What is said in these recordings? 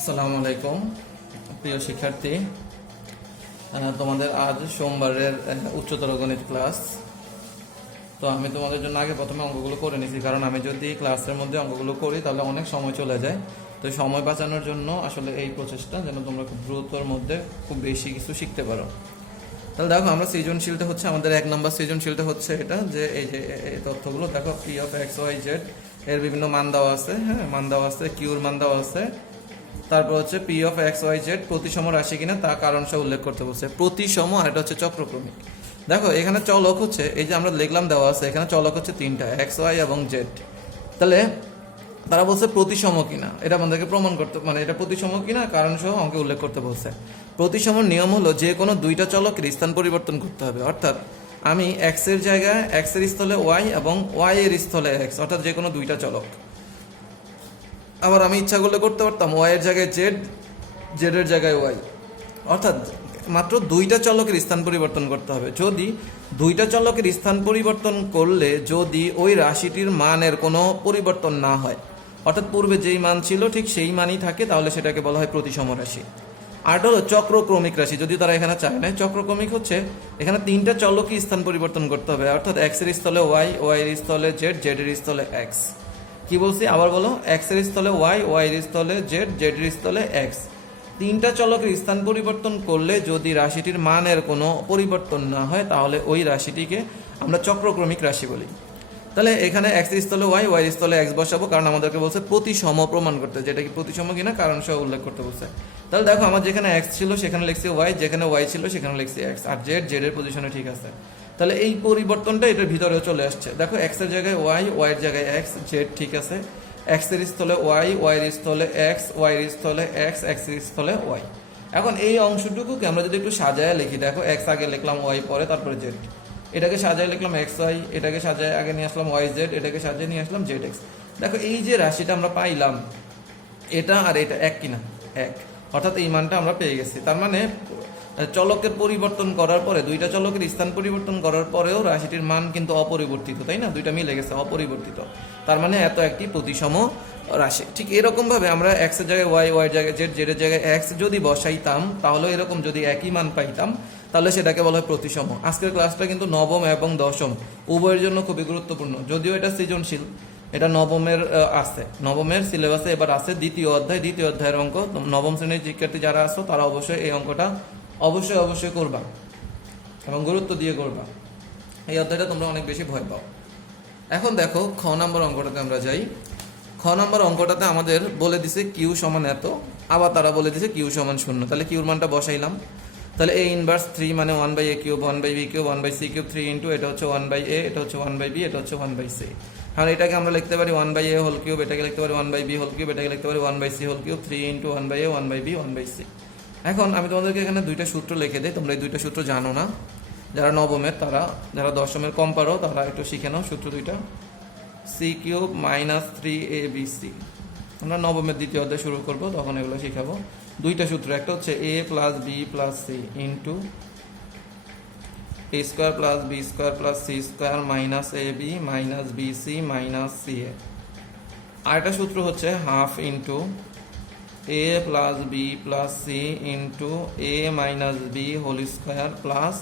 আসসালামু আলাইকুম প্রিয় শিক্ষার্থী, তোমাদের আজ সোমবারের উচ্চতর গণিত ক্লাস। তো আমি তোমাদের জন্য আগে প্রথমে অঙ্কগুলো করে নিয়েছি, কারণ আমি যদি ক্লাসের মধ্যে অঙ্কগুলো করি তাহলে অনেক সময় চলে যায়। তো সময় বাঁচানোর জন্য আসলে এই প্রচেষ্টা, যেন তোমরা খুব দ্রুতর মধ্যে খুব বেশি কিছু শিখতে পারো। তাহলে দেখো, আমরা সৃজনশীলটা হচ্ছে আমাদের 1 নম্বর সৃজনশীলটা হচ্ছে এটা, যে এই যে এই তথ্যগুলো দেখো, P of X Y Z এর বিভিন্ন মান দেওয়া আছে, হ্যাঁ মান দেওয়া আছে, কিউর মান দেওয়া আছে। তারপর হচ্ছে P of X Y Z প্রতিসম রাশি কিনা তা কারণ সহ উল্লেখ করতে বলছে। প্রতিসম আর এটা হচ্ছে চক্রক্রমিক। দেখো এখানে চলক হচ্ছে, এই যে আমরা লিখলাম দেওয়া আছে, এখানে চলক হচ্ছে 3টা, এক্স ওয়াই এবং জেড। তাহলে তারা বলছে প্রতিসম কিনা, এটা আমাদেরকে প্রমাণ করতে, মানে এটা প্রতিসম কিনা কারণ সহ অঙ্কে উল্লেখ করতে বলছে। প্রতিসমর নিয়ম হলো যে কোনো দুইটা চলকের স্থান পরিবর্তন করতে হবে। অর্থাৎ আমি এক্স এর জায়গায় এক্স এর স্থলে ওয়াই এবং ওয়াই এর স্থলে এক্স, অর্থাৎ যে কোনো দুইটা চলক। আবার আমি ইচ্ছা করলে করতে পারতাম ওয়াই এর জায়গায় জেড, জেড এর জায়গায় ওয়াই, অর্থাৎ মাত্র দুইটা চলকের স্থান পরিবর্তন করতে হবে। যদি দুইটা চলকের স্থান পরিবর্তন করলে যদি ওই রাশিটির মানের কোনো পরিবর্তন না হয়, অর্থাৎ পূর্বে যেই মান ছিল ঠিক সেই মানই থাকে, তাহলে সেটাকে বলা হয় প্রতিসম রাশি। আর হলো চক্রক্রমিক রাশি, যদি তারা এখানে চায় না। চক্রক্রমিক হচ্ছে এখানে 3টা চলকই স্থান পরিবর্তন করতে হবে, অর্থাৎ এক্স এর স্থলে ওয়াই, ওয়াই এর স্থলে জেড, জেড এর স্থলে এক্স। কি বলছি আবার বলো, এক্স এর স্থলে ওয়াই, ওয়াই এর স্থলে জেড, জেড এর স্থলে এক্স। 3টা চলকের স্থান পরিবর্তন করলে যদি রাশিটির মানের কোনো পরিবর্তন না হয়, তাহলে ওই রাশিটিকে আমরা চক্রক্রমিক রাশি বলি। তাহলে এখানে এক্স এর স্থলে ওয়াই, ওয়াই এর স্থলে এক্স বসাবো, কারণ আমাদেরকে বলছে প্রতিসম প্রমাণ করতে, যেটা কি প্রতিসম কিনা কারণ সহ উল্লেখ করতে বলছে। তাহলে দেখো, আমার যেখানে এক্স ছিল সেখানে লিখছি ওয়াই, যেখানে ওয়াই ছিল সেখানে লিখছি এক্স, আর জেড, জেড এর পজিশনে ঠিক আছে। তাহলে এই পরিবর্তনটা এটার ভিতরেও চলে আসছে। দেখো, এক্স এর জায়গায় ওয়াই, ওয়াই এর জায়গায় এক্স, জেড ঠিক আছে, এক্স এর স্থলে ওয়াই, ওয়াই এর স্থলে এক্স, ওয়াই এর স্থলে এক্স, এক্স এর স্থলে ওয়াই। এখন এই অংশটুকুকে আমরা যদি একটু সাজায় লিখি, দেখো এক্স আগে লিখলাম ওয়াই পরে, তারপরে জেড, এটাকে সাজায় লিখলাম এক্স ওয়াই, এটাকে সাজায় আগে নিয়ে আসলাম ওয়াই জেড, এটাকে সাজিয়ে নিয়ে আসলাম জেড এক্স। দেখো এই যে রাশিটা আমরা পাইলাম, এটা আর এটা এক কিনা, এক, অর্থাৎ এই মানটা আমরা পেয়ে গেছি। তার মানে চলকের পরিবর্তন করার পরে, দুইটা চলকের স্থান পরিবর্তন করার পরেও রাশিটির মান কিন্তু অপরিবর্তিত, তাই না? দুইটা মিলে গেছে, অপরিবর্তিত। তার মানে এত একটি প্রতিসম রাশি। ঠিক এরকম ভাবে আমরা এক্স এর জায়গায় ওয়াই, ওয়াই এর জায়গায় জেড, জেড এর জায়গায় এক্স যদি বসাইতাম, তাহলে এরকম যদি একই মান পাইতাম, তাহলে সেটাকে বলা হয় প্রতিসম। আজকের ক্লাসটা কিন্তু নবম এবং দশম উভয়ের জন্য খুবই গুরুত্বপূর্ণ। যদিও এটা সৃজনশীল, এটা নবমের আছে, নবমের সিলেবাসে এবার আছে দ্বিতীয় অধ্যায়ের অঙ্ক। নবম শ্রেণীর শিক্ষার্থী যারা আছো তারা অবশ্যই এই অঙ্কটা অবশ্যই করবা এবং গুরুত্ব দিয়ে করবা। এই অধ্যায়টা তোমরা অনেক বেশি ভয় পাও। এখন দেখো, খ নম্বর অঙ্কটাতে আমরা যাই। খ নম্বর অঙ্কটাতে আমাদের বলে দিছে কিউ সমান এত, আবার তারা বলে দিছে কিউ সমান 0। তাহলে কিউর মানটা বসাইলাম। তাহলে এ ইনভার্স 3 মানে 1/a cube, 1/b cube, 1/c cube, 3 into এটা হচ্ছে 1/a, এটা হচ্ছে 1/b, এটা হচ্ছে 1/c। কারণ এটাকে আমরা লিখতে পারি 1/a হোল কিউব, এটাকে লিখতে পারি 1/b হোল কিউব, এটাকে লিখতে পারি 1/c whole cube, 3 into 1/a, 1/b, 1/c। এখন আমি তোমাদেরকে এখানে দুইটা সূত্র লিখে দিই, তোমরা এই দুইটা সূত্র জানো না। যারা নবমের, তারা, যারা দশমের কম পারো তারা একটু শিখে নাও সূত্র দুইটা। সি কিউব মাইনাস 3abc, আমরা নবমের দ্বিতীয় অধ্যায় শুরু করবো, তখন এগুলো শিখাবো। দুইটা সূত্র, একটা হচ্ছে a plus B plus C into a square plus B square plus C square minus A B minus B C minus C A. আর একটা সূত্র হচ্ছে half into a plus B plus C into a minus B whole square plus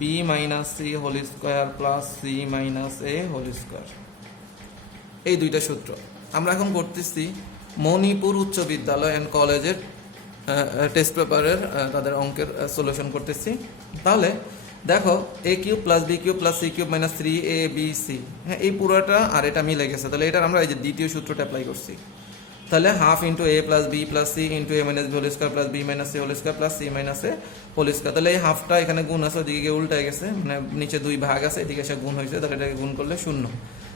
B minus C whole square plus C minus A whole square. এই দুইটা সূত্র আমরা এখন করতেছি মণিপুর উচ্চ বিদ্যালয় অ্যান্ড কলেজের টেস্ট পেপারের তাদের অঙ্কের সলিউশন করতেছি। তাহলে দেখো, A cube plus B cube plus C cube minus 3abc, হ্যাঁ এই পুরোটা আর এটা মিলে গেছে। তাহলে এটার আমরা এই যে দ্বিতীয় সূত্রটা অ্যাপ্লাই করছি। তাহলে half into a plus B plus C into a minus B whole square plus B minus C whole square plus C minus A whole square. তাহলে এই হাফটা এখানে গুণ আছে, ওদিকে গিয়ে উল্টায় গেছে, মানে নিচে 2 ভাগ আছে, এদিকে এসে গুণ হয়েছে, তাহলে এটাকে গুণ করলে 0।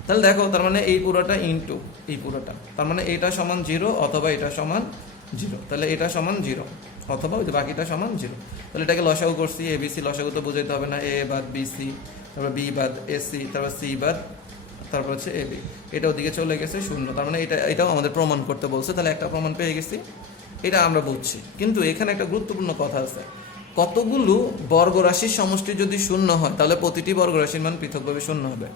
তাহলে দেখো, তার মানে এই পুরোটা ইন্টু এই পুরোটা, তার মানে এটা সমান 0 অথবা এটা সমান 0। তাহলে এটা সমান 0 অথবা ওই যে বাকিটা সমান 0। তাহলে এটাকে লসাগু করছি, এবিসি লসাগু তো বুঝাইতে হবে না, এ বাদ বিসি, তারপর বি বাদ এসি, তারপর সি বাদ, তারপর হচ্ছে এ বি, এটা ওদিকে চলে গেছে 0। তার মানে এটাও আমাদের প্রমাণ করতে বলছে। তাহলে একটা প্রমাণ পেয়ে গেছি, এটা আমরা বুঝছি। কিন্তু এখানে একটা গুরুত্বপূর্ণ কথা আছে, কতগুলো বর্গরাশির সমষ্টি যদি 0 হয়, তাহলে প্রতিটি বর্গরাশির মান পৃথকভাবে 0 হবে।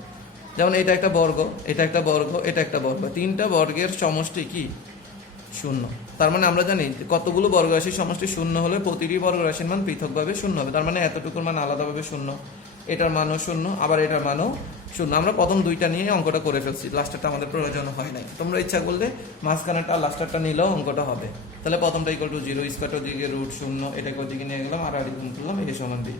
যেমন এটা একটা বর্গ, এটা একটা বর্গ, এটা একটা বর্গ, 3টা বর্গের সমষ্টি কি শূন্য। তার মানে আমরা জানি যে কতগুলো বর্গ রাশির সমষ্টি শূন্য হলে প্রতিটি বর্গ রাশির মান পৃথকভাবে শূন্য হবে। তার মানে এতটুকুর মান আলাদাভাবে শূন্য, এটার মানও শূন্য, আবার এটার মানও শূন্য। আমরা প্রথম দুইটা নিয়ে অঙ্কটা করে ফেলছি, লাস্টারটা আমাদের প্রয়োজন হয় নাই। তোমরা ইচ্ছা করলে মাঝখানেরটা লাস্টারটা নিলেও অঙ্কটা হবে। তাহলে প্রথমটা ইকুয়াল টু 0, স্কোয়ারটার দিকে রুট শূন্য, এটাকে ওদিকে নিয়ে গেলাম আর গুণ করলাম, এ সমান বি।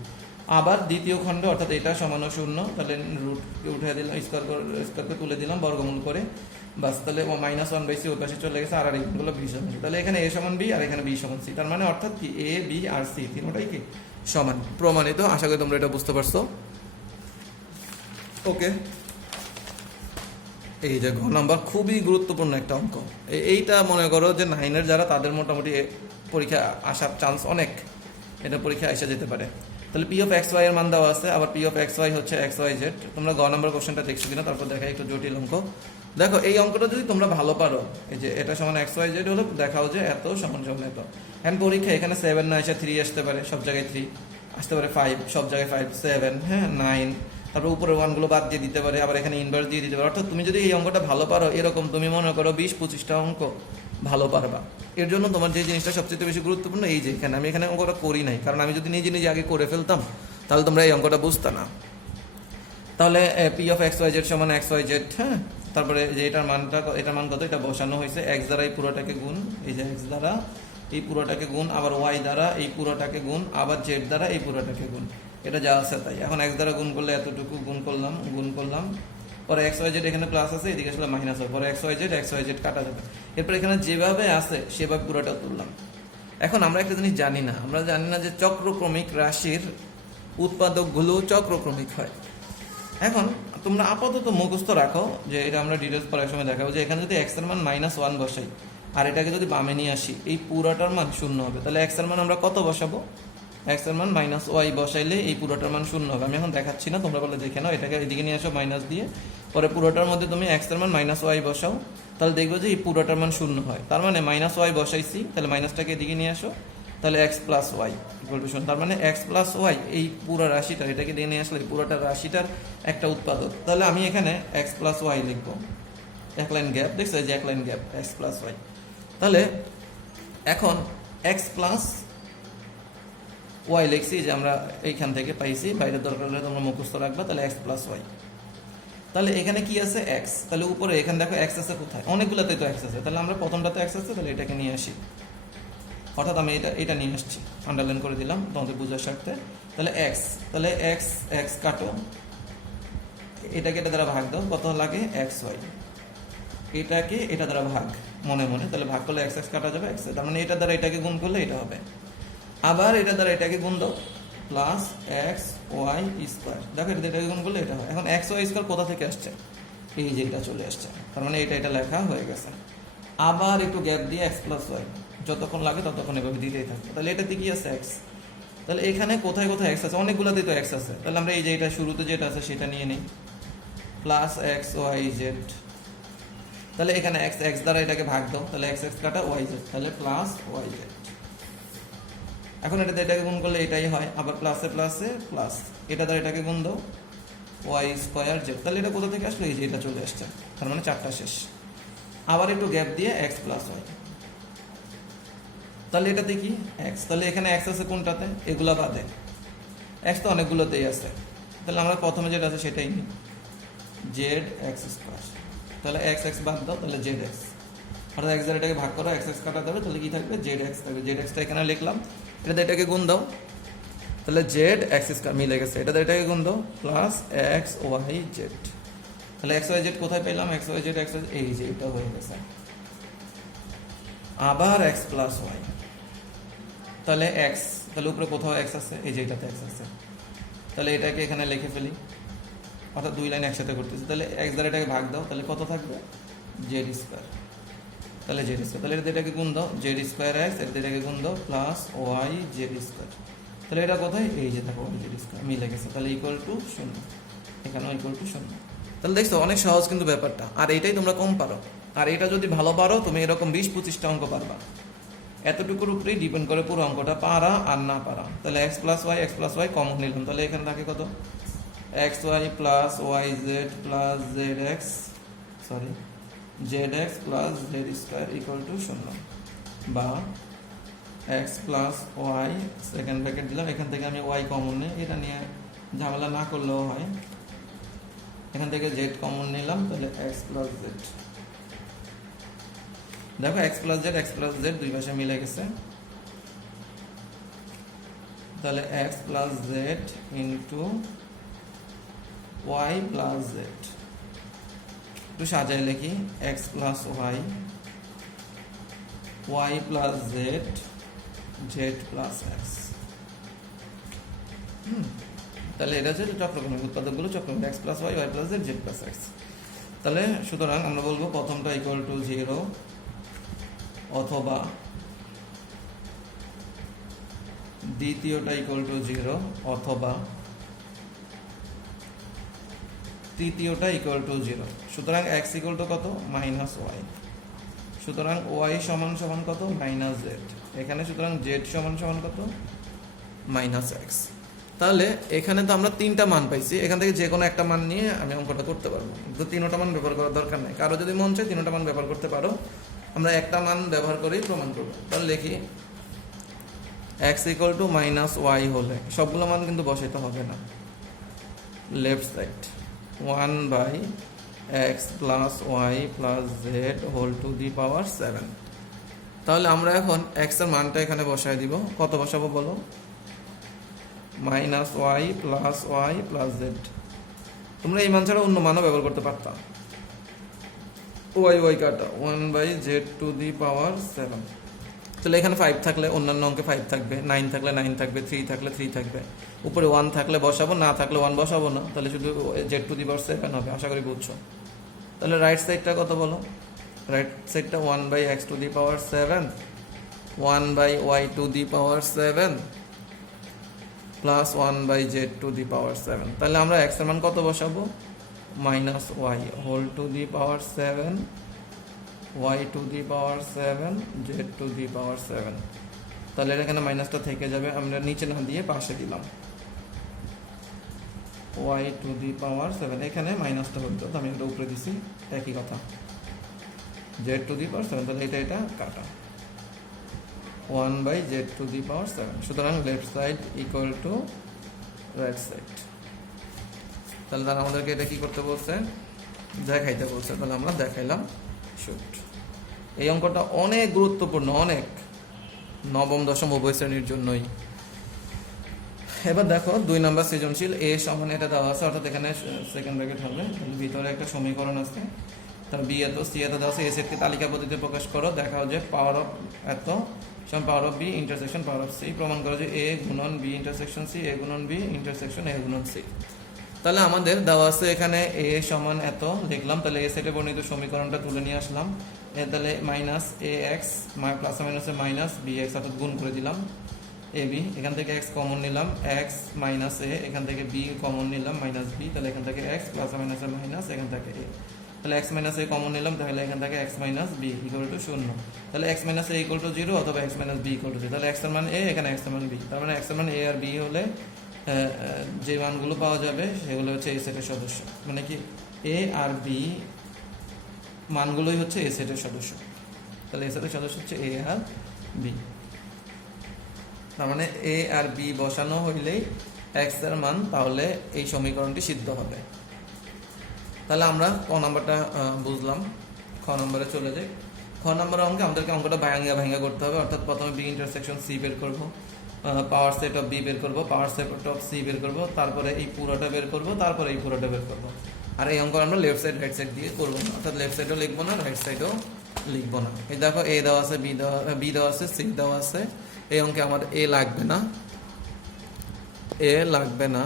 আবার দ্বিতীয় খণ্ড অর্থাৎ এটা সমানও শূন্য, তাহলে রুটকে উঠে দিলাম, স্কোয়ারকে তুলে দিলাম বর্গমূল করে, বাস। তাহলে -1/c ওই পাশে চলে গেছে, আর গুলো বি সমান। তাহলে এখানে এ সমান বি আর এখানে বি সমান সি। তার মানে অর্থাৎ কি এ বি আর সি তিনটাই কি সমান, প্রমাণিত। আশা করি তোমরা এটা বুঝতে পারছো। ওকে, এই যে ঘ নাম্বার খুবই গুরুত্বপূর্ণ একটা অঙ্ক। এইটা মনে করো যে 9-এর যারা, তাদের মোটামুটি পরীক্ষা আসার চান্স অনেক, এটা পরীক্ষা এসে যেতে পারে। তাহলে পি অফ এক্স ওয়াই এর মান দেওয়া আছে, আবার পি অফ এক্স ওয়াই হচ্ছে এক্স ওয়াই জেড। তোমরা গ নাম্বার কোশ্চেনটা দেখছো কিনা তারপর দেখাই, একটু জটিল অঙ্ক। দেখো এই অঙ্কটা যদি তোমরা ভালো পারো, এই যে এটা সমান এক্স ওয়াই জেড হলো, দেখাও যে এত সমান সমান এত। এখন পরীক্ষা এখানে 7 না এসে 3 আসতে পারে, সব জায়গায় 3 আসতে পারে, 5 সব জায়গায় 5, 7 হ্যাঁ 9, তারপর উপরের ওয়ানগুলো বাদ দিয়ে দিতে পারে, আবার এখানে ইনভার্স দিয়ে দিতে পারে। অর্থাৎ তুমি যদি এই অঙ্কটা ভালো পারো, এরকম তুমি মনে করো 20-25টা অঙ্ক ভালো পারবা। এর জন্য তোমার যে জিনিসটা সবচেয়ে বেশি গুরুত্বপূর্ণ, এই যে এখানে আমি এখানে অঙ্কটা করি নাই, কারণ আমি যদি নিজে নিজে আগে করে ফেলতাম তাহলে তোমরা এই অঙ্কটা বুঝতে না। তাহলে P of X Y Z সমান এক্স ওয়াই জেড, হ্যাঁ। তারপরে যে এটার মানটা, এটার মান কত, এটা বসানো হয়েছে এক্স দ্বারা এই পুরোটাকে গুণ, এই যে এক্স দ্বারা এই পুরোটাকে গুণ, আবার ওয়াই দ্বারা এই পুরোটাকে গুণ, আবার জেড দ্বারা এই পুরোটাকে গুণ, এটা যা আছে তাই। এখন এক্স দ্বারা গুণ করলে এতটুকু গুণ করলাম, পরে এক্স ওয়াই জেড এখানে প্লাস আছে, এদিকে আসলে মাইনাস হবে, পরে এক্স ওয়াই জেড কাটা যাবে। এরপর এখানে যেভাবে আছে সেভাবে পুরোটা তুললাম। এখন আমরা একটা জিনিস জানি না, আমরা জানি না যে চক্রক্রমিক রাশির উৎপাদকগুলো চক্রক্রমিক হয়। এখন তোমরা আপাতত মুখস্থ রাখো যে এটা আমরা ডিটেলস পড়ার সময় দেখাবো, যে এখানে যদি এক্স এর মান -1 বসাই আর এটাকে যদি বামে নিয়ে আসি, এই পুরোটার মান শূন্য হবে। তাহলে এক্স এর মান আমরা কত বসাবো, এক্স এর মান -y বসাইলে এই পুরোটার মান শূন্য হবে। আমি এখন দেখাচ্ছি না, তোমরা বলে দেখে নাও, এটাকে এদিকে নিয়ে আসো মাইনাস দিয়ে, পরে পুরোটার মধ্যে তুমি এক্স এর মান -y বসাও, তাহলে দেখবো যে এই পুরোটার মান শূন্য হয়। তার মানে -y বসাইছি, তাহলে মাইনাসটাকে এদিকে নিয়ে আসো, তাহলে x plus Y equal to শূন্য। তার মানে x প্লাস ওয়াই এই পুরো রাশিটা, এটাকে দিয়ে নিয়ে আসলে পুরোটা রাশিটার একটা উৎপাদক। তাহলে আমি এখানে x প্লাস ওয়াই লিখবো, এক লাইন গ্যাপ, দেখছো যে এক line gap, x plus Y. তাহলে এখন x প্লাস ওয়াই লিখছি, যে আমরা এইখান থেকে পাইছি, বাইরের দরকার হলে তোমরা মুখস্থ রাখবা। তাহলে x প্লাস ওয়াই, তাহলে এখানে কি আছে x, তাহলে উপরে এখানে দেখো x আছে কোথায়, অনেকগুলোতে তো x আছে, তাহলে আমরা প্রথমটাতে x আছে, তাহলে এটাকে নিয়ে আসি, অর্থাৎ আমি এটা নিয়ে আসছি, আন্ডারলাইন করে দিলাম তোমাদের বোঝার স্বার্থে। তাহলে এক্স, তাহলে এক্স কাটো, এটাকে এটা দ্বারা ভাগ দাও, কত লাগে এক্স ওয়াই, এটাকে এটা দ্বারা ভাগ মনে মনে, তাহলে ভাগ করলে এক্স কাটা যাবে এক্স, তার মানে এটা দ্বারা এটাকে গুণ করলে এটা হবে, আবার এটা দ্বারা এটাকে গুণ দাও, প্লাস এক্স ওয়াই স্কোয়ার, দেখো এটা এটাকে গুণ করলে এটা হয়। এখন এক্স ওয়াই স্কোয়ার কোথা থেকে আসছে, এই যে এটা চলে আসছে, তার মানে এটা লেখা হয়ে গেছে। আবার একটু গ্যাপ দিয়ে এক্স প্লাস ওয়াই, যতক্ষণ লাগে ততক্ষণ এভাবে দিতেই থাকবে। তাহলে এটাতে কি আছে এক্স, তাহলে এখানে কোথায় কোথায় এক্স আছে, অনেকগুলোতেই তো এক্স আছে, তাহলে আমরা এই যে এটা শুরুতে যেটা আছে সেটা নিয়ে নিই, প্লাস এক্স ওয়াই জেড, তাহলে এখানে এক্স দ্বারা এটাকে ভাগ দাও, তাহলে এক্স কাটা ওয়াই জেড, তাহলে প্লাস ওয়াই জেড। এখন এটাকে গুণ করলে এটাই হয়, আবার প্লাসে প্লাস, এটা দ্বারা এটাকে গুণ দাও, ওয়াই স্কোয়ার জেড, তাহলে এটা কোথা থেকে আসলো, এই যে এটা চলে আসছে, তার মানে চারটা শেষ। আবার একটু গ্যাপ দিয়ে এক্স প্লাস ওয়াই, তাহলে এটাতে কি এক্স, তাহলে এখানে এক্স আছে কোনটাতে, এগুলা বাদে, এক্স তো অনেকগুলোতেই আছে, তাহলে আমরা প্রথমে যেটা আছে সেটাই নিই, জেড এক্স স্কোয়ার, তাহলে এক্স বাদ দাও, তাহলে জেড এক্স, অর্থাৎ এক্স দ্বারা এটাকে ভাগ করো, এক্স কাটা যাবে, তাহলে কি থাকবে জেড এক্স থাকবে, জেড এক্সটা এখানে লিখলাম, এটাতে এটাকে গুণ দাও, তাহলে জেড এক্স স্কোয়ার মিলে গেছে, এটাতে এটাকে গুণ দাও, প্লাস এক্স ওয়াই জেড, তাহলে এক্স ওয়াই জেড কোথায় পেলাম, এক্স ওয়াই জেড এই যে এটা হয়ে গেছে। আবার এক্স প্লাস ওয়াই, তাহলে এক্স, তাহলে উপরে কোথাও এক্স আছে, এই যে এটাতে এক্স আছে, তাহলে এটাকে এখানে লিখে ফেলি, অর্থাৎ দুই লাইন একসাথে করতেছি, তাহলে এক্স দ্বারা এটাকে ভাগ দাও, তাহলে কত থাকবে জেড স্কোয়ার, তাহলে জেড স্কোয়ার, তাহলে এটাকে গুণ দাও, জেড স্কোয়ার এক্স, এটাকে গুণ দাও, প্লাস ওয়াই জেড স্কোয়ার, তাহলে এটা কোথায়, এই যে দেখো ওয়াই জেড স্কোয়ার মিলে গেছে, তাহলে ইকুয়াল টু শূন্য, এখানেও ইকুয়াল টু শূন্য। তাহলে দেখছো অনেক সহজ কিন্তু ব্যাপারটা, আর এইটাই তোমরা কম পারো, আর এটা যদি ভালো পারো তুমি এরকম 20-25টা অঙ্ক পারবা। এতটুকুর উপরেই ডিপেন্ড করে পুরো অঙ্কটা পারা আর না পারা। তাহলে এক্স প্লাস ওয়াই কমন নিলাম, তাহলে এখানে থাকে কত, X Y plus Y Z plus Z X, sorry Z X plus Z square equal to 0, বা X plus Y second bracket দিলাম, এখান থেকে আমি ওয়াই কমন নিই, এটা নিয়ে ঝামেলা না করলেও হয়, এখান থেকে জেড কমন নিলাম, তাহলে এক্স প্লাস জেড। দেখো এক্স প্লাস জেড দুই পাশে মিলে গেছে, তাহলে X plus Z into Y plus Z. একটু সাজাই লিখি, X plus Y, Y plus Z, Z plus X. তাহলে এটা হচ্ছে চক্রক্রমিক উৎপাদকগুলো চক্রক্রমিক, X plus Y, Y plus Z, Z plus X. তাহলে সুতরাং আমরা বলবো প্রথমটা ইকুয়াল টু 0 অথবা দ্বিতীয়টা ইকুয়াল টু 0 অথবা তৃতীয়টা ইকুয়াল টু 0। সুতরাং এক্স ইকুয়াল টু কত? Minus Y. সুতরাং ওয়াই সমান সমান কত? Minus Z. এখানে সুতরাং জেড সমান সমান কত? Minus X. তাহলে এখানে তো আমরা তিনটা মান পাইছি, এখান থেকে যে কোনো একটা মান নিয়ে আমি অঙ্কটা করতে পারবো, তো তিনটা মান ব্যবহার করার দরকার নেই। কারো যদি মন চায় তিনটা মান ব্যবহার করতে পারো, আমরা একটা মান ব্যবহার করেই প্রমাণ করবো। তাহলে লিখি X equal to minus Y হলে সবগুলো মান কিন্তু বসাইতে হবে না, left side 1/x plus Y plus Z whole to the power 7। তাহলে আমরা এখন x এর মানটা এখানে বসাই দিব। কত বসাবো বলো? Minus Y plus Z. তোমরা এই মান ছাড়া অন্য মানও ব্যবহার করতে পারতা। ওয়াই কাটা 1/z টু দি পাওয়ার 7। তাহলে এখানে 5 থাকলে অন্যান্য অঙ্কে 5 থাকবে, 9 থাকলে 9 থাকবে, 3 থাকলে 3 থাকবে, উপরে 1 থাকলে বসাবো, না থাকলে 1 বসাবো না, তাহলে শুধু z টু দি পাওয়ার 7 হবে। আশা করি বুঝছো। তাহলে রাইট সাইডটা কত বলো? রাইট সাইডটা 1/x to the power 7, 1/y to the power 7 plus 1/z to the power 7। তাহলে আমরা x এর মান কত বসাবো? Minus Y whole to the power 7, y to the power 7, z to the power 7। তাহলে এখানে মাইনাসটা থেকে যাবে, আমরা নিচে না দিয়ে পাশে দিলাম y টু দি পাওয়ার 7। এখানে মাইনাসটা হতো, তো আমি এটা উপরে দিছি, একই কথা, z টু দি পাওয়ার 7। তাহলে এটা কাটা 1/z টু দি পাওয়ার 7। সুতরাং left side equal to right side. তাহলে তারা আমাদেরকে এটা কি করতে বলছে? দেখাইতে বলছে। তাহলে আমরা দেখাইলাম, শুট। এই অঙ্কটা অনেক গুরুত্বপূর্ণ, অনেক, নবম দশম উভয় শ্রেণীর জন্যই। এবার দেখো 2 নম্বর সৃজনশীল, এ সমান এটা দেওয়া আছে, অর্থাৎ এখানে সেকেন্ড ব্র্যাকেট হবে, ভিতরে একটা সমীকরণ আছে, তার বি এত সি এত দেওয়া আছে, এ সেটকে তালিকা পদ্ধতিতে প্রকাশ করো, দেখাও যে পাওয়ার অফ এত সমান power of B intersection power of C, প্রমাণ করো যে এ গুণন বি ইন্টারসেকশন সি, এ গুণন বি ইন্টারসেকশন এ গুণন সি। তাহলে আমাদের দেওয়া আছে এখানে এ সমান এত লিখলাম, তাহলে এ সেটে বর্ণিত সমীকরণটা তুলে নিয়ে আসলাম। তাহলে মাইনাস এ এক্স প্লাস মাইনাসে মাইনাস বি এক্স, অর্থাৎ গুণ করে দিলাম এ বি, এখান থেকে এক্স কমন নিলাম, এক্স মাইনাস এ, এখান থেকে বি কমন নিলাম মাইনাস বি, তাহলে এখান থেকে এক্স প্লাস মাইনাসে মাইনাস, এখান থেকে এ, তাহলে এক্স মাইনাস এ কমন নিলাম, তাহলে এখান থেকে X minus B equal to 0। তাহলে X minus A equal to 0 অথবা X minus B equal to 0। তাহলে এক্স এর মান এ, এখানে এক্স এর মান বি, তার মানে এক্স এর মান এ আর বি হলে যে মানগুলো পাওয়া যাবে সেগুলো হচ্ছে এই সেটের সদস্য। মানে কি এ আর বি মানগুলোই হচ্ছে এই সেটের সদস্য। তাহলে এই সেটের সদস্য হচ্ছে এ আর বি। তার মানে এ আর বি বসানো হইলেই এক্স এর মান, তাহলে এই সমীকরণটি সিদ্ধ হবে। তাহলে আমরা ক নাম্বারটা বুঝলাম, খ নম্বরে চলে যাই। খ নম্বর অঙ্কে আমাদেরকে অঙ্কটা ভাঙ্গা করতে হবে, অর্থাৎ প্রথমে বি ইন্টারসেকশন সি বের করবো, পাওয়ার সেট অফ বি বের করবো, পাওয়ার সেট অফ সি বের করবো, তারপরে এই পুরোটা বের করবো, তারপরে এই পুরোটা বের করবো। আর এই অঙ্ক আমরা লেফট সাইড রাইট সাইড দিয়ে করবো না, অর্থাৎ লেফট সাইডও লিখবো না, রাইট সাইডও লিখবো না। এই দেখো এ দেওয়া আছে, বি দেওয়া আছে, সি দেওয়া আছে। এই অঙ্কে আমার এ লাগবে না, এ লাগবে না।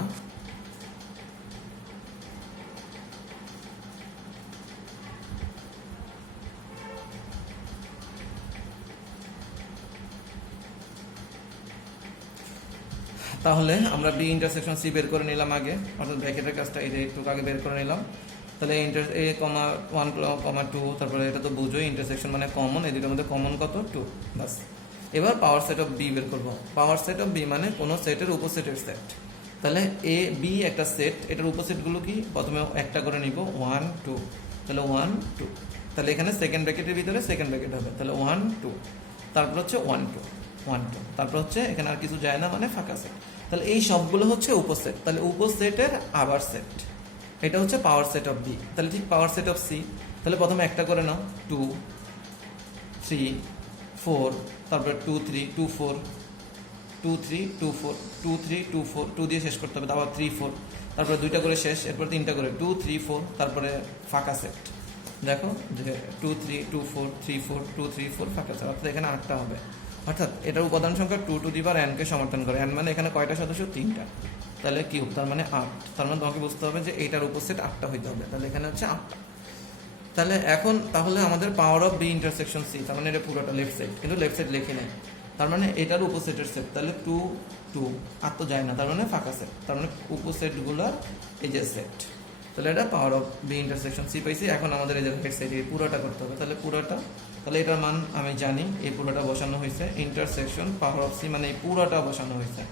তাহলে আমরা বি ইন্টারসেকশন সি বের করে নিলাম আগে, অর্থাৎ ব্র্যাকেটের কাজটা এটা একটু আগে বের করে নিলাম। তাহলে এ কমা 1 2, তারপরে এটা তো বুঝোই ইন্টারসেকশন মানে কমন, এই দুটোর মধ্যে কমন কত 2, বাস। এবার পাওয়ার সেট অফ বি বের করব। পাওয়ার সেট অফ বি মানে কোনো সেটের উপসেটের সেট। তাহলে এ বি একটা সেট, এটার উপসেটগুলো কি? প্রথমে একটা করে নিব 1 2, তাহলে 1 2, তাহলে এখানে সেকেন্ড ব্র্যাকেটের ভিতরে সেকেন্ড ব্র্যাকেট হবে, তাহলে 1 2, তারপর হচ্ছে 1 2 1 2, তারপর হচ্ছে এখানে আর কিছু যায় না মানে ফাঁকা সেট। তাহলে এই সবগুলো হচ্ছে উপসেট, তাহলে উপসেটের আবার সেট, এটা হচ্ছে পাওয়ার সেট অফ বি। তাহলে ঠিক পাওয়ার সেট অফ সি, তাহলে প্রথমে একটা করে নাও 2 3 4, তারপরে 2 3 2 4 2 3 2 4 2 3 2 4, 2 দিয়ে শেষ করতে হবে, তারপর 3 4, তারপরে দুইটা করে শেষ, এরপর তিনটা করে 2 3 4, তারপরে ফাঁকা সেট। দেখো যে 2 3 2 4 3 4 2 3 4 ফাঁকা সেট, অর্থাৎ এখানে 8টা হবে। অর্থাৎ এটার উপাদান সংখ্যা 2 টু দি পাওয়ার n কে সমর্থন করে। n মানে এখানে কয়টা সদস্য? 3টা, তাহলে কিউব, তার মানে 8। তার মানে তোমাকে বুঝতে হবে যে এইটার উপসেট 8টা হইতে হবে, তাহলে এখানে হচ্ছে 8টা। তাহলে এখন তাহলে আমাদের power of B intersection C, তার মানে এটা পুরোটা লেফট সাইড, কিন্তু লেফট সাইড লিখি নাই, তার মানে এটার উপসেটের সেট, তাহলে 2 2 আর তো যায় না, তার মানে ফাঁকা সেট, তার মানে উপসেটগুলোর এই যে সেট। তাহলে এটা power of B intersection C পাইছি। এখন আমাদের এই যে রাইট সাইড এই পুরোটা করতে হবে, তাহলে পুরোটা, তাহলে এটার মান আমি জানি, এই পুরোটা বসানো হয়েছে, ইন্টারসেকশন পাওয়ার অফ সি মানে এই পুরোটা বসানো হয়েছে।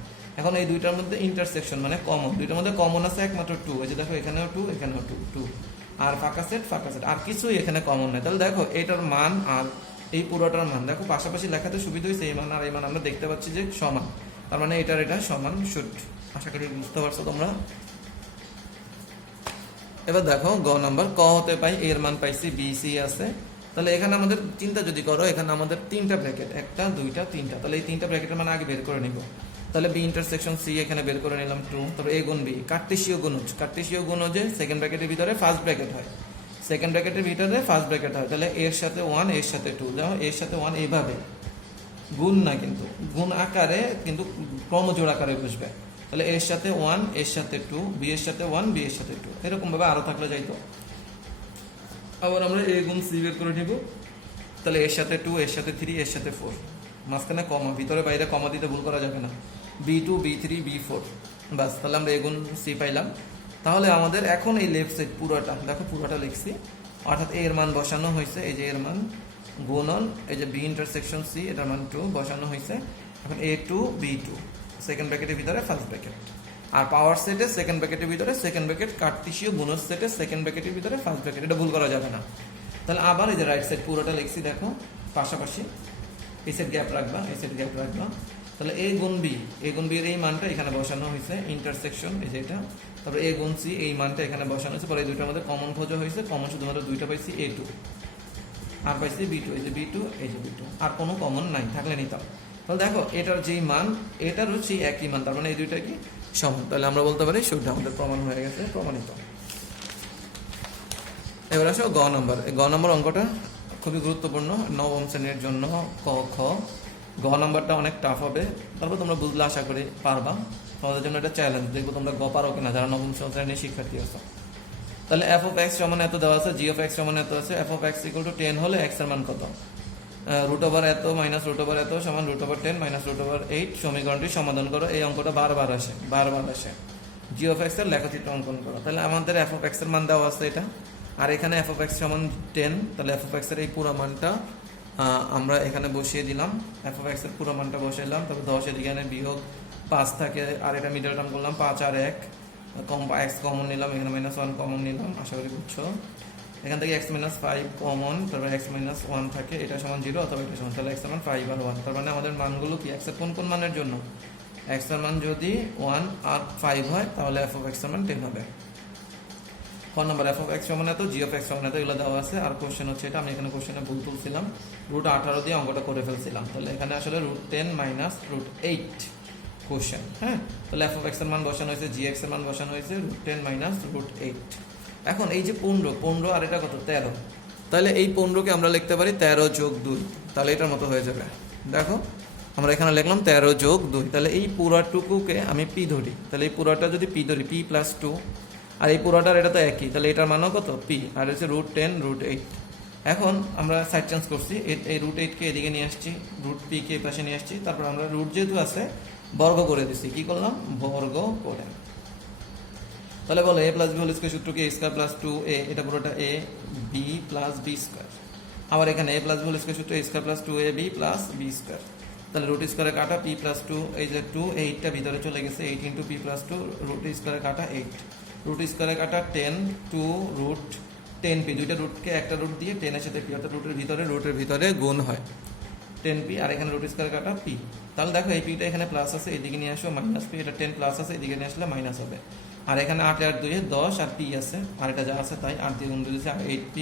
এখন এই দুইটার মধ্যে ইন্টারসেকশন মানে কমন, দুইটার মধ্যে কমন আছে একমাত্র 2, এই যে দেখো এখানেও 2 এখানেও 2 2, আর ফাঁকা সেট আর কিছুই এখানে কমন নেই। তাহলে দেখো এটার মান আর এই পুরোটার মান দেখো পাশাপাশি লেখাতে সুবিধা হয়েছে, এই মান আর এই মান আমরা দেখতে পাচ্ছি যে সমান, তার মানে এটার এটা সমান শুড। আশা করি বুঝতে পারছো তোমরা। এবার দেখো গ নাম্বার, ক হতে পাই এর মান পাইছি বি সি আছে, তাহলে এখানে আমাদের চিন্তা যদি করো, এখানে আমাদের 3টা ব্র্যাকেট, 1টা 2টা 3টা, তাহলে এই 3টা ব্র্যাকেটের মান আগে বের করে নিব। তাহলে বি ইন্টারসেকশন সি এখানে বের করে নিলাম 2, তারপর এ গুণ বি, কার্টেসীয় গুণজ সেকেন্ড ব্র্যাকেটের ভিতরে ফার্স্ট ব্র্যাকেট হয়, সেকেন্ড ব্র্যাকেটের ভিতরে ফার্স্ট ব্র্যাকেট হয়, তাহলে এর সাথে 1 এর সাথে 2, দেখো এর সাথে 1 এইভাবে গুণ না, কিন্তু গুণ আকারে, কিন্তু ক্রমজোড় আকারে বসবে, তাহলে এর সাথে 1 এর সাথে 2, বি এর সাথে 1 বি এর সাথে 2, এরকম ভাবে আরো থাকলে যাইতো। আবার আমরা এ গুণ সি বের করে নিব, তাহলে এর সাথে 2 এর সাথে 3 এর সাথে 4, মাঝখানে কমা, ভিতরে বাইরে কমা দিতে ভুল করা যাবে না, B2 B3 B4, বাস, তাহলে আমরা এ গুণ সি পাইলাম। তাহলে আমাদের এখন এই লেফট সাইড পুরোটা, দেখো পুরোটা লিখছি, অর্থাৎ এর মান বসানো হয়েছে, এই যে এর মান গুণন এই যে বি ইন্টারসেকশন সি, এটার মান 2 বসানো হয়েছে। এখন A2 B2 সেকেন্ড ব্র্যাকেটের ভিতরে ফার্স্ট ব্র্যাকেট, আর পাওয়ার সেটে সেকেন্ড ব্র্যাকেটের ভিতরে সেকেন্ড ব্র্যাকেট, কার্টেসীয় গুণজ সেটে সেকেন্ড ব্র্যাকেটের ভিতরে ফার্স্ট ব্র্যাকেট, এটা ভুল করা যাবে না। তাহলে আবার এই যে রাইট সাইড পুরোটা লিখছি, দেখো পাশাপাশি, এই সাইড গ্যাপ রাখবা, এই সাইড গ্যাপ রাখবা, তাহলে এ গুণ বি এর এই মানটা এখানে বসানো হয়েছে, ইন্টারসেকশন এই যে এটা, তারপরে এ গুণ সি এই মানটা এখানে বসানো হয়েছে, পরে এই দুইটার মধ্যে কমন খোঁজা হয়েছে, কমন শুধুমাত্র দুইটা পাইছি, A2 আর পাইছি B2, এই যে B2 এই যে B2, আর কোনো কমন নাই, থাকলে নিতাম। তাহলে দেখো এটার যেই মান এটার হচ্ছে একই মান, তার মানে এই দুইটা কি সমান, তাহলে আমরা বলতে পারি শুদ্ধ, আমাদের প্রমাণ হয়ে গেছে, প্রমাণিত। এবার আসো গ নম্বর, গ নম্বর অঙ্কটা খুবই গুরুত্বপূর্ণ নবম শ্রেণীর জন্য, ক খ। গ নাম্বারটা অনেক টাফ হবে, তারপর তোমরা বুঝলে আশা করি পারবা, তোমাদের জন্য এটা চ্যালেঞ্জ, দেখবো তোমরা গ পারো কিনা যারা নবম শ্রেণীর শিক্ষার্থী আছো। তাহলে f of x সমান এত দেওয়া আছে, g of x সমান এত আছে, f of x equal to 10 হলে x এর মান কত? রুট ওভার এত মাইনাস রুট ওভার এত সমান root over 10 minus root over 8, সমীকরণটি সমাধান করো। এই অঙ্কটা বারবার আসে, g of x এর লেখচিত্র অঙ্কন করো। তাহলে আমাদের f of x এর মান দেওয়া আছে এটা, আর এখানে f of x সমান 10, তাহলে f of x এর এই পুরো মানটা আমরা এখানে বসিয়ে দিলাম, f of x এর পুরো মানটা বসাইলাম, তারপর 10 এদিকে বিয়োগ 5 থাকে, আর এটা মিডল টার্ম করলাম 5 আর 1 কম, x কমন নিলাম, এখানে -1 কমন নিলাম, আশা করি বুঝছো। এখান থেকে x - 5 কমন, তারপর x - 1 থাকে, এটা সমান 0 অথবা এটা সমান, তাহলে x এর মান 5 আর 1, তার মানে আমাদের মানগুলো কি x এর কোন কোন মানের জন্য? x এর মান যদি 1 আর 5 হয় তাহলে f of x এর মান 10 হবে। Phone number f of x সমান এত, g of x সমান এত, এগুলো দেওয়া আছে। আর কোশ্চেন হচ্ছে এটা, আমি এখানে কোশ্চেনে ভুল তুলছিলাম, √18 দিয়ে অঙ্কটা করে ফেলছিলাম, তাহলে এখানে আসলে √10 মাইনাস √8 কোশ্চেন। হ্যাঁ, তাহলে f of x এর মান বসানো হয়েছে, g x এর মান বসানো হয়েছে √10 মাইনাস √8। এখন এই যে 15 আর এটা কত 13, তাহলে এই 15কে আমরা লিখতে পারি 13 যোগ 2, তাহলে এটার মতো হয়ে যাবে। দেখো আমরা এখানে লিখলাম 13 যোগ 2, তাহলে এই পুরাটুকুকে আমি p ধরি, তাহলে এই পুরাটা যদি p ধরি, p + 2, আর এই পুরাটার এটা তো একই, তাহলে এটার মানও কত p, আর হচ্ছে √10 √8। এখন আমরা সাইড চেঞ্জ করছি, এই √8 কে এদিকে নিয়ে আসছি, √p কে এই পাশে নিয়ে আসছি, তারপর আমরা রুট যেহেতু আছে বর্গ করে দিচ্ছি, কি করলাম বর্গ করে। তাহলে বলো a + b হোল স্কয়ার সূত্র কি a² + 2a, এটা পুরোটা a b + b²। আবার এখানে a + b হোল স্কয়ার সূত্র a² + 2ab + b²। তাহলে রুট স্কয়ারে কাটা p + 2, এই যে 2 8টা ভিতরে চলে গেছে, 8 * p + 2, রুট স্কয়ারে কাটা 8, রুট স্কয়ারে কাটা 10 2 √8 10p, দুইটা রুটকে একটা রুট দিয়ে 10 এর সাথে p, অর্থাৎ রুটের ভিতরে গুণ হয় 10p, আর এখানে রুট স্কয়ার কাটা p। তাহলে দেখো এই পিটা এখানে প্লাস আছে, এদিকে নিয়ে আসো মাইনাস p, এটা 10 প্লাস আছে, এদিকে নিয়ে আসলে মাইনাস হবে। আর এখানে 8 আর 2 10 আর p আছে, আর এটা যা আছে তাই, 8 দিয়ে গুণ দিয়েছে 8p,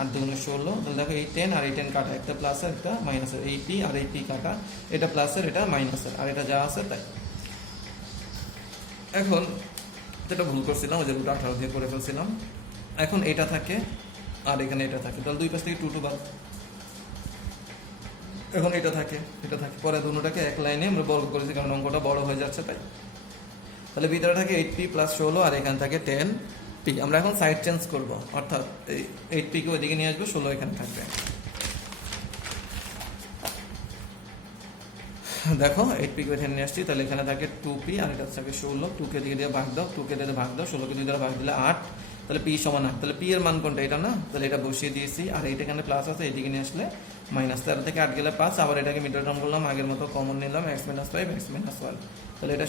8 দিয়ে গুণ 16। তাহলে দেখো এই 10 আর এই 10 কাটা, একটা প্লাস আর একটা মাইনাসের, এই p আর এই p কাটা, এটা প্লাসের এটা মাইনাসের, আর এটা যা আছে তাই। এখন যেটা ভুল করছিলাম ওই যে রুট 18 দিয়ে করে ফেলছিলাম। এখন এটা থাকে আর এখানে এটা থাকে, তাহলে দুই পাশ থেকে 2 বাদ। এখন এটা থাকে পরে দুটোটাকে এক লাইনে আমরা বর্গ করেছি কারণ অঙ্কটা বড় হয়ে যাচ্ছে তাই। তাহলে ভিতরে থাকে 8p প্লাস 16 আর এখানে থাকে 10p। আমরা এখন সাইড চেঞ্জ করব, অর্থাৎ এই 8p কে ওইদিকে নিয়ে আসবো, 16 এখানে থাকবে। দেখো 8p কে এখানে নিয়ে আসছি, তাহলে এখানে থাকে 2p আর এটা থাকে 16, 2 কে দিকে দিয়ে ভাগ দাও, 2 কে দিয়ে ভাগ দাও, 16 কে 2 দ্বারা ভাগ দিলে 8, তাহলে p সমান 8। তাহলে p এর মান কোনটা, এটা না, তাহলে এটা বসিয়ে দিয়েছি। আর এইটা এখানে প্লাস আছে, এইদিকে নিয়ে আসলে মাইনাস, 13 থেকে 8 গেলে 5, আবার এটাকে মিডল টার্ম করলাম, আগের মতো কমন নিলাম x - 5 x - 1, তাহলে এটা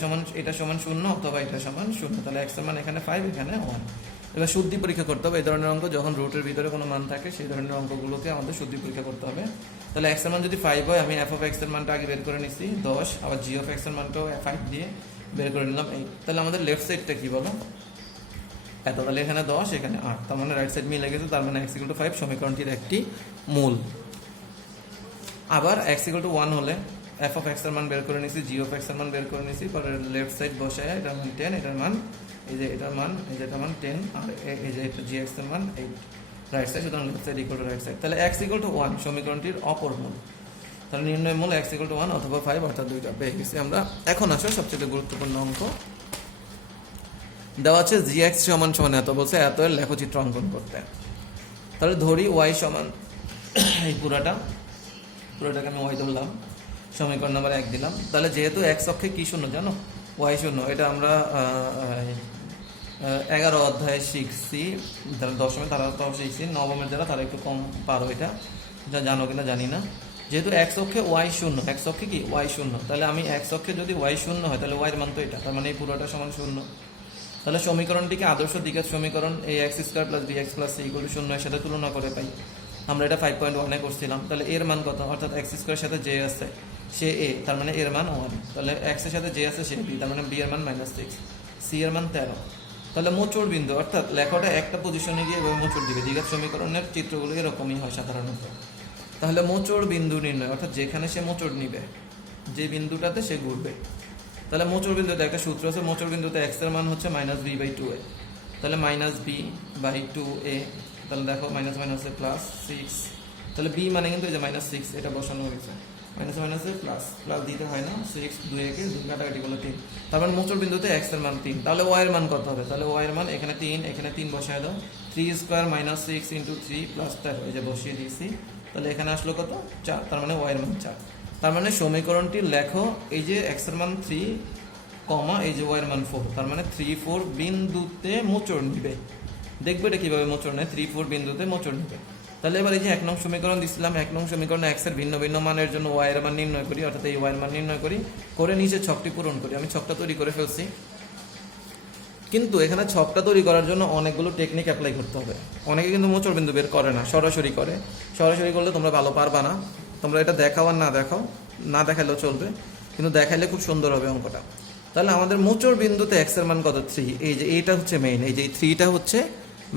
সমান 0 অথবা এটা সমান 0। তাহলে x এর মান এখানে 5 এখানে 1। এবার শুদ্ধি পরীক্ষা করতে হবে। এই ধরনের অঙ্ক যখন রুটের ভিতরে কোনো মান থাকে সেই ধরনের অঙ্কগুলোকে আমাদের শুদ্ধি পরীক্ষা করতে হবে। তাহলে x এর মান যদি 5 হয়, আমি f of x এর মানটা আগে বের করে নিচ্ছি 10, আবার g of x এর মানটাও 5 দিয়ে বের করে নিলাম 8। তাহলে আমাদের লেফট সাইডটা কি বলো, এত, তাহলে এখানে 10 এখানে 8, তার মানে রাইট সাইড মিলে গেছে, তার মানে x = 5 সমীকরণটির একটি মূল। আবার x = 1 হলে f of x এর মান বের করে নিছি, g of x এর মান বের করে নিছি, পরে লেফট সাইড বসায় এটার মান 10, এটার মান এই যে এটার মান 10, আর এই যে এটা gx এর মান 8, রাইট সাইড, সুতরাং left side equal to right side. তাহলে x = 1 সমীকরণটির অপর মূল। তাহলে নির্ণয় মূল x = 1 অথবা 5, অর্থাৎ দুইটা পেয়ে গেছি আমরা। এখন আসো সবচেয়ে গুরুত্বপূর্ণ অঙ্ক। দেওয়া আছে gx সমান এত, বলছে এত এর লেখচিত্র অঙ্কন করতে। তাহলে ধরি y সমান এই পুরাটাকে আমি y ধরলাম, সমীকরণ নাম্বার 1 দিলাম। তাহলে যেহেতু x অক্ষে কি শূন্য জানো, y শূন্য, এটা আমরা 11 অধ্যায়ে শিখছি, যারা দশমে তারা তো শিখছি, নবমের যারা তারা একটু কম পারো, এটা যা জানো কিনা জানি না। যেহেতু x অক্ষে y শূন্য, x অক্ষে কি y শূন্য, তাহলে আমি x অক্ষে যদি y শূন্য হয় তাহলে y এর মান তো এটা, তার মানে এই পুরোটা সমান 0। তাহলে সমীকরণটিকে আদর্শ দ্বিঘাত সমীকরণ এই x² + bx + c = 0 এর সাথে তুলনা করে পাই। আমরা এটা 5.1 এ করছিলাম। তাহলে এর মান কত, অর্থাৎ x² এর সাথে j আছে, সে a, তার মানে এর মান 1। তাহলে x এর সাথে j আছে, সে b, তার মানে b এর মান -6, c এর মান 13। তাহলে মোচড় বিন্দু, অর্থাৎ লেখাটা একটা পজিশনে গিয়ে এভাবে মোচড় দিবে। দ্বিঘাত সমীকরণের চিত্রগুলো এরকমই হয় সাধারণত। তাহলে মোচড় বিন্দু নির্ণয়, অর্থাৎ যেখানে সে মোচড় নিবে, যে বিন্দুটাতে সে ঘুরবে। তাহলে মোচড় বিন্দুতে একটা সূত্র আছে, মোচড় বিন্দুতে x এর মান হচ্ছে -b/2a, তাহলে -b/2a, তাহলে দেখো মাইনাস মাইনাসে +6, তাহলে b মানে কিন্তু এই যে -6, এটা বসানো হয়েছে, মাইনাস মাইনাসে প্লাস দিতে হয় না, 6 2 একে 2 কাটাকাটি করলে 3, তারপর মোচড় বিন্দুতে x এর মান 3, তাহলে y এর মান কত হবে, তাহলে y এর মান এখানে 3, এখানে 3 বসায় দাও, 3² - 6 × 3 + 13, এই যে বসিয়ে দিয়েছি। তাহলে এখানে আসলো কত, 4, তার মানে y এর মান 4। তার মানে সমীকরণটি লেখো, এই যে x এর মান 3, এই যে y এর মান 4, তার মানে 3 4 বিন্দুতে মোচড় নিবে। দেখবে এটা কিভাবে মোচড় নেয়, 3 4 বিন্দুতে মোচড় নিবে। তাহলে এবার এই যে 1 নং সমীকরণ দিছিলাম, 1 নং সমীকরণে x এর ভিন্ন ভিন্ন মানের জন্য y এর মান নির্ণয় করি, অর্থাৎ এই y এর মান নির্ণয় করি, করে নিচে ছকটি পূরণ করি। আমি ছকটা তৈরি করে ফেলছি, কিন্তু এখানে ছকটা তৈরি করার জন্য অনেকগুলো টেকনিক অ্যাপ্লাই করতে হবে। অনেকে কিন্তু মোচড় বিন্দু বের করে না, সরাসরি করে। সরাসরি করলে তোমরা ভালো পারবা না। তোমরা এটা দেখাও আর না দেখালেও চলবে, কিন্তু দেখাইলে খুব সুন্দর হবে অঙ্কটা। তাহলে আমাদের মোচড় বিন্দুতে x এর মান কত, 3, এই যে এইটা হচ্ছে মেইন, এই যে 3টা হচ্ছে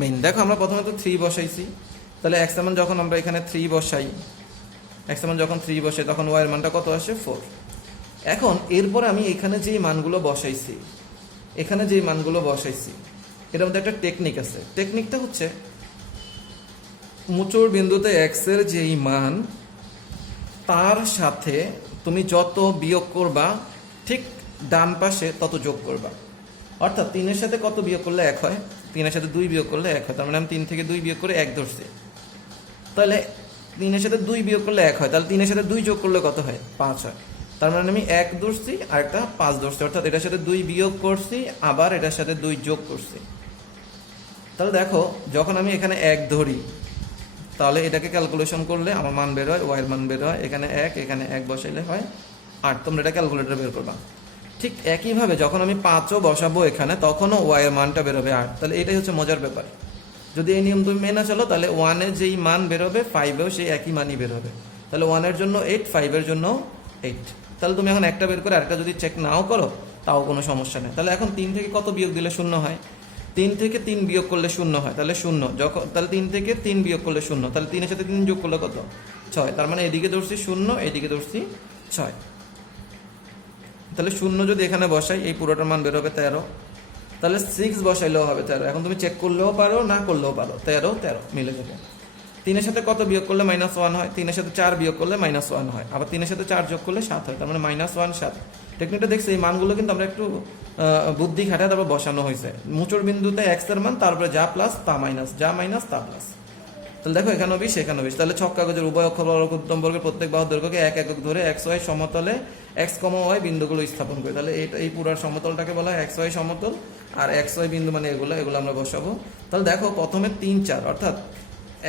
মেইন। দেখো আমরা প্রথমে তো 3 বসাইছি, তাহলে x এর মান যখন আমরা এখানে 3 বসাই, x এর মান যখন 3 বসাই, তখন y এর মানটা কত আসে, 4। এখন এরপর আমি এখানে যেই মানগুলো বসাইছি, এটার মধ্যে একটা টেকনিক আছে। টেকনিকটা হচ্ছে মোচড় বিন্দুতে x এর যেই মান, তার সাথে তুমি যত বিয়োগ করবা ঠিক ডান পাশে তত যোগ করবা। অর্থাৎ 3 এর সাথে কত বিয়োগ করলে 1 হয়, 3 এর সাথে 2 বিয়োগ করলে 1 হয়, তার মানে আমি 3 থেকে 2 বিয়োগ করে 1 ধরছি। তাহলে 3 এর সাথে 2 বিয়োগ করলে 1 হয়, তাহলে 3 এর সাথে 2 যোগ করলে কত হয়, 5 হয়। তার মানে আমি 1 ধরছি আর একটা 5 ধরছি, অর্থাৎ এটার সাথে 2 বিয়োগ করছি, আবার এটার সাথে 2 যোগ করছি। তাহলে দেখো যখন আমি এখানে 1 ধরি, তাহলে এটাকে ক্যালকুলেশন করলে আমার মান বের হয়, y এর মান বের হয়, এখানে 1 এখানে 1 বসাইলে হয় 8। তোমরা এটা ক্যালকুলেটর বের করবা। ঠিক একইভাবে যখন আমি 5ও বসাবো এখানে, তখনও y এর মানটা বের হবে 8। তাহলে এটাই হচ্ছে মজার ব্যাপার, যদি এই নিয়ম তুমি মেনে চলো তাহলে 1 এ যেই মান বেরোবে 5 এও সেই একই মানই বেরোবে। তাহলে 1 এর জন্য 8, 5 এর জন্য 8। তাহলে তুমি এখন একটা বের করে আরেকটা যদি চেক নাও করো তাও কোনো সমস্যা নেই। তাহলে এখন 3 থেকে কত বিয়োগ দিলে 0 হয়? 3 থেকে 3 বিয়োগ করলে 0 হয়, তাহলে 0 যখন, তাহলে 3 থেকে 3 বিয়োগ করলে 0, তাহলে 3 এর সাথে 3 যোগ করলে কত? 6। তার মানে এদিকে ধরছি 0, এদিকে ধরছি 6। তাহলে 0 যদি এখানে বসাই এই পুরোটার মান বেরোবে 13। তাহলে 6 বসাইলেও হবে 13। এখন তুমি চেক করলেও পারো, না করলেও পারো, 13 13 মিলে যাবে। 3 এর সাথে কত বিয়োগ করলে -1 হয়? 3 এর সাথে 4 বিয়োগ করলে -1 হয়, আবার 3 এর সাথে 4 যোগ করলে 7 হয়, তার মানে -1 7। টেকনিকটা দেখছি, এই মানগুলো কিন্তু আমরা একটু বুদ্ধি খাটায় তারপর বসানো হয়েছে। মোচড় বিন্দুতে x এর মান, তারপরে যা প্লাস তা মাইনাস, যা মাইনাস তা প্লাস। তাহলে দেখো এখানে 20 এখানে 20। তাহলে ছক কাগজের উভয় অক্ষ বর্গ উত্তম বর্গের প্রত্যেক বাহুর দৈর্ঘ্যকে এক একক ধরে xy সমতলে x, y বিন্দুগুলো স্থাপন করি। তাহলে এই পুরো সমতলটাকে বলা হয় xy সমতল, আর xy বিন্দু মানে এগুলো আমরা বসাবো। তাহলে দেখো প্রথমে 3 4, অর্থাৎ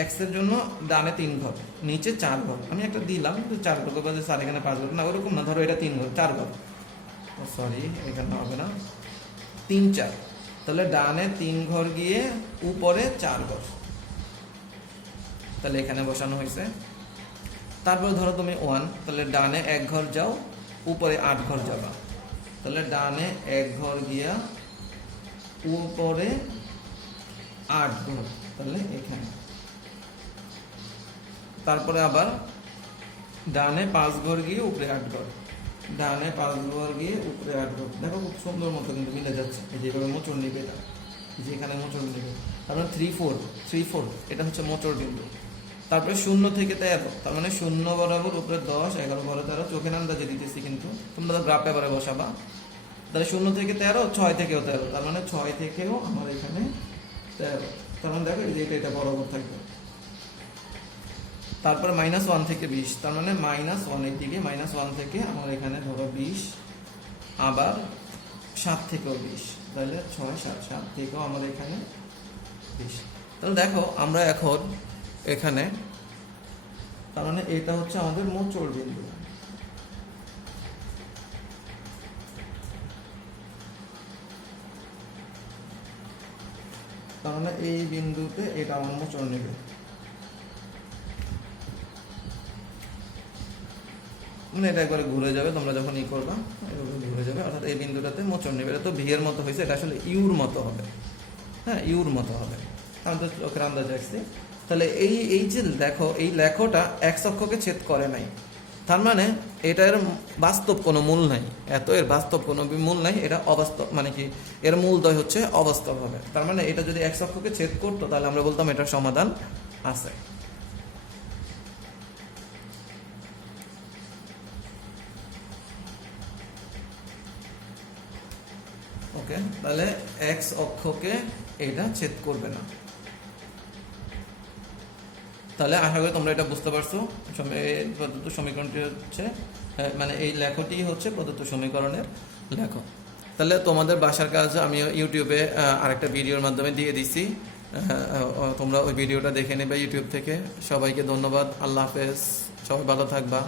x এর জন্য ডানে 3 ঘর, নিচে 4 ঘর। আমি একটা দিলাম 4 ঘর, বলতে স্যার এখানে 5 ঘর, না ওরকম না, ধরো এটা 3 ঘর, 4 ঘর, সরি এখানে হবে না, 3 4। তাহলে ডানে 3 ঘর গিয়ে উপরে 4 ঘর, তাহলে এখানে বসানো হয়েছে। তারপর ধরো তুমি 1, তাহলে ডানে 1 ঘর যাও, উপরে 8 ঘর যাবা, তাহলে ডানে 1 ঘর গিয়া উপরে 8 ঘর, তাহলে এখানে। তারপরে আবার ডানে 5 ঘর গিয়ে উপরে 8 ঘর, ডানে 5 ঘর গিয়ে উপরে 8 ঘর। দেখো খুব সুন্দর মতো কিন্তু মিলে যাচ্ছে, এই যেভাবে মোচড় নিবে, এটা যে এখানে মোচড় নিবে। তারপরে 3 4 এটা হচ্ছে মোচড় বিন্দু। তারপরে 0 থেকে 13, তার মানে 0 বরাবর উপরে 10, 11 12 13, চোখে আন্দাজে দিতেছি কিন্তু তোমরা তো গ্রাফ পেপারে বসাবা। তাহলে 0 থেকে 13, 6 থেকেও 13, তার মানে 6 থেকেও আমার এখানে 13। তার মানে দেখো এই যে এটা বরাবর থাকবে। তারপরে -1 থেকে 20, তার মানে -1 এর দিকে, -1 থেকে আমার এখানে ধরো 20, আবার 7 থেকেও 20, তাহলে 6 7 7 থেকেও আমার এখানে 20। তাহলে দেখো আমরা এখন এখানে, তার মানে এটা হচ্ছে আমাদের মোচড় বিন্দু। তার মানে এই বিন্দুতে এটা আমার মোচড় নেবে, মানে এটা একবারে ঘুরে যাবে, তোমরা যখন করবা ঘুরে যাবে, অর্থাৎ এই বিন্দুটাতে মোচড় নেবে। এটা তো ভি এর মতো হয়েছে, এটা আসলে ইউর মতো হবে, হ্যাঁ ইউর মতো হবে, আমি তো চোখের আন্দাজ রাখছি। তাহলে এই যে দেখো এই লেখটা x অক্ষকে ছেদ করে নাই, তার মানে এটার বাস্তব কোনো মূল নাই, এর বাস্তব কোনো মূল নাই, এটা অবাস্তব, মানে কি এর মূলদ্বয় হচ্ছে অবাস্তব হবে। তার মানে এটা যদি x অক্ষকে ছেদ করতো তাহলে আমরা বলতাম এটার সমাধান আছে। ওকে, তাহলে x অক্ষকে এটা ছেদ করবে না। তাহলে আশা করি তোমরা এটা বুঝতে পারছো। প্রদত্ত সমীকরণটি হচ্ছে, মানে এই লেখটি হচ্ছে প্রদত্ত সমীকরণের লেখ। তাহলে তোমাদের বাসার কাজ আমি ইউটিউবে আরেকটা ভিডিওর মাধ্যমে দিয়ে দিছি, তোমরা ওই ভিডিওটা দেখে নেবে ইউটিউব থেকে। সবাইকে ধন্যবাদ, আল্লাহ হাফেজ, সবাই ভালো থাকবা।